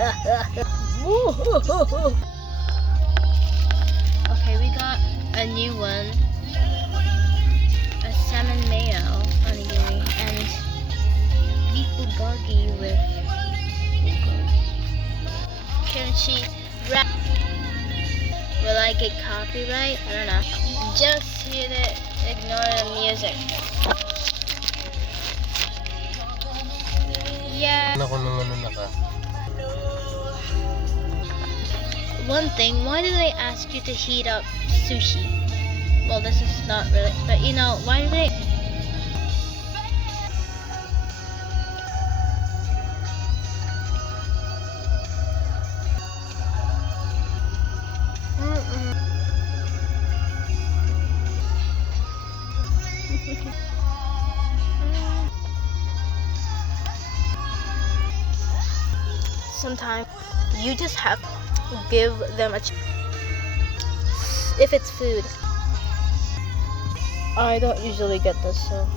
Okay, we got a new one. A salmon mayo onigiri and beef bulgogi with kimchi wrap. Will I get copyright? I don't know. Just hit it. Ignore the music. Yeah. One thing, why did they ask you to heat up sushi? Well, this is not really, but you know, why did they? Sometimes you just have to give them a if it's food. I don't usually get this, so.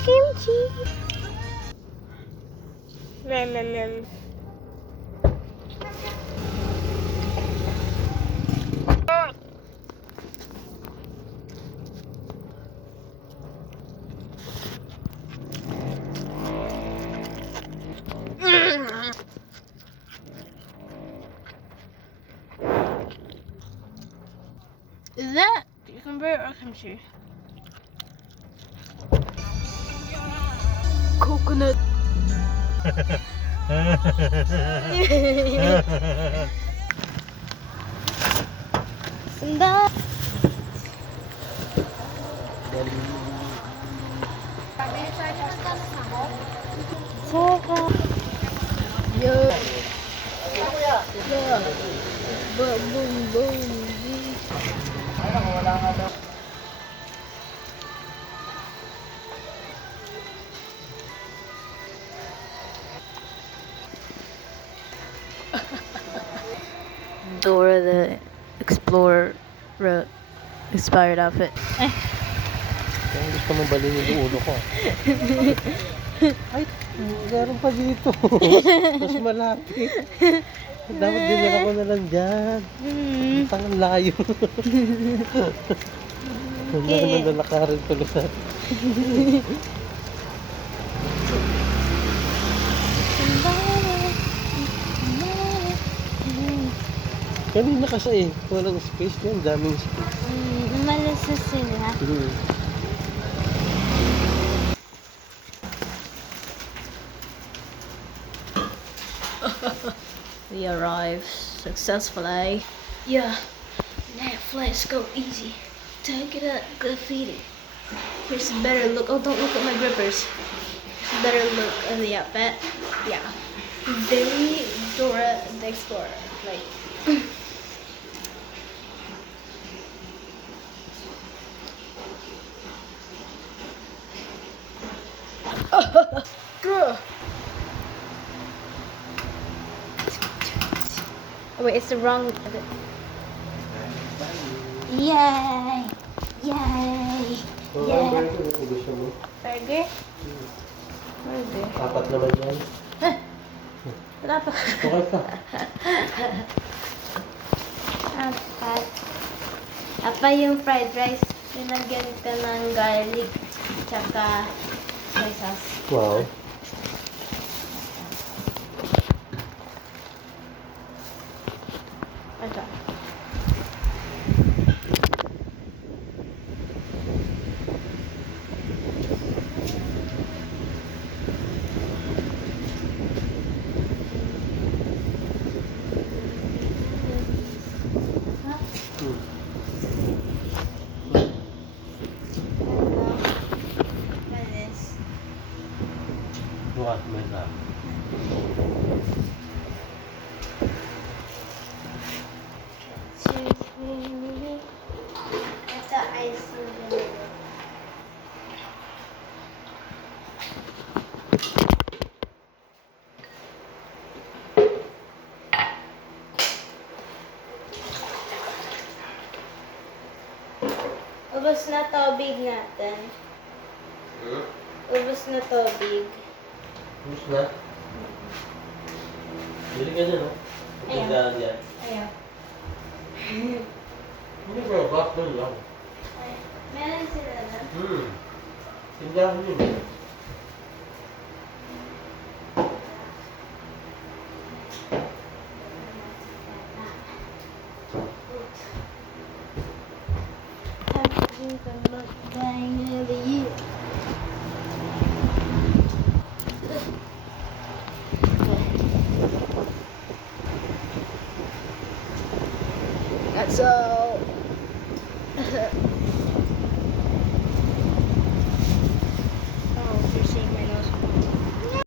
Kimchi. Ram. Is that cucumber or kimchi? Coconut. Sandal. Soka. Yo. Boom. Dora the Explorer inspired outfit. Kung gusto mong balinin yung ulo ko. Ay, meron pa dito. Mas malapit. Dapat dinala ko na lang dyan. Tangang layo. Nakalakarin tuloy sa... Kanina kasi walang space yan, daming space. Malasas sila. We arrived successfully. Yeah, Netflix, go easy. Take it up, graffiti. Here's a better look. Oh, don't look at my grippers. Here's a better look of the outfit. Yeah, very Dora the Explorer. Like. Girl. Oh, wait, it's the wrong. Yay! Yay! Yay! Burger? Burger. Apat naman yan. Wala pa. Okay pa. Apat. Apa yung fried rice. Nilagyan ka ng garlic. Tsaka soy sauce. Wow. Ito. What may that? Ito ice cream. Ubos na tubig natin. Hmm? Ubus na tubig. Gusto na? Bili ka dyan, oh. Ayan. Tindahan dyan. Ayaw. Hindi ba? Bakit doon lang? Meron sila na. Tindahan yun. Having the mukbang of the year. That's all.